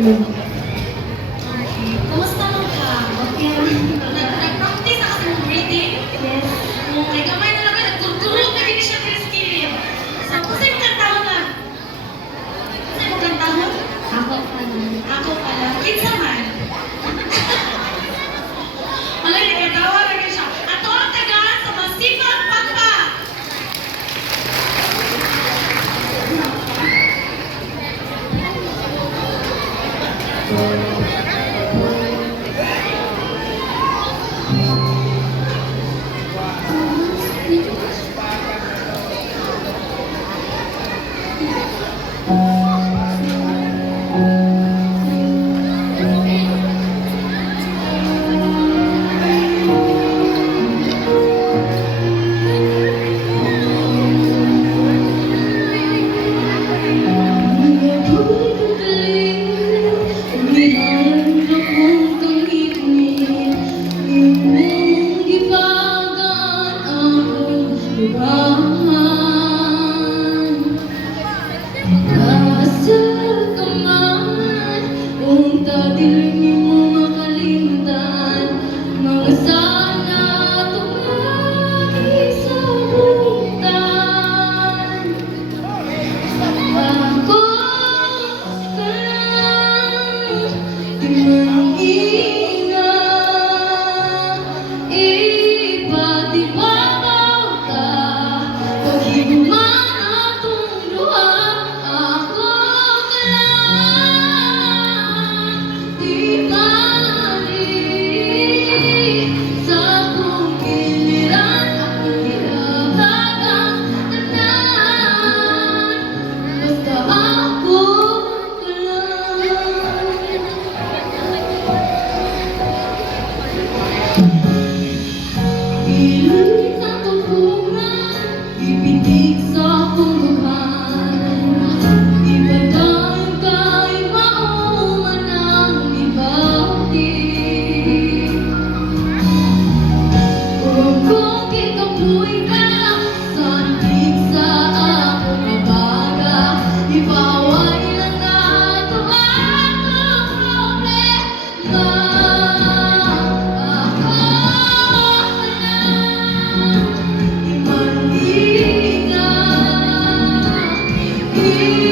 Okay. Kumusta mo ka? Okay lang. Nag-practice na kasi ng breathing? Yes. Okay, kamay na lang ka. Nagtutulog na gini siya kilis-kilis. So, kung sa'yo kantahon na? Kung sa'yo kantahon? Ako pa lang. Ako pala. Kinsa man? Malay, nagkatawa na siya. Ato ang tagaan sa masipag pagpa. You